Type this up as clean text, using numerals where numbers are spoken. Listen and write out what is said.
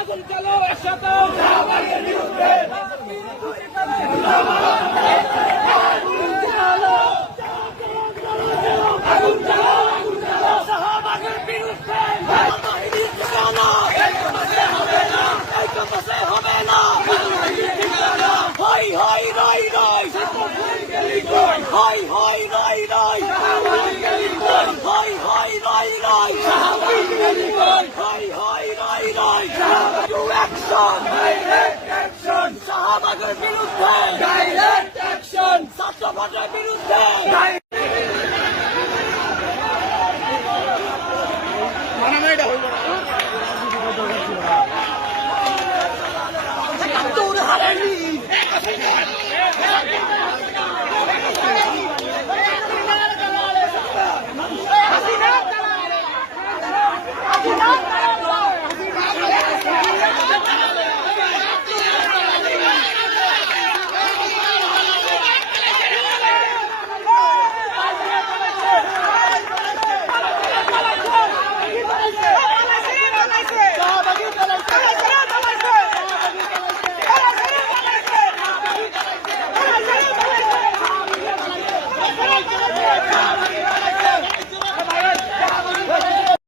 আগুন চালো একসাথে শাহবাগের বিরুদ্ধে আগুন চালো শাহবাগের বিরুদ্ধে হবে না হয় হয় রাই রাই হয় হয় রাই রাই হয় হয় রাই রাই হয় হয় রাই রাই টু অ্যাকশন শাহবাগের বিরুদ্ধে ছাত্রপদের বিরুদ্ধে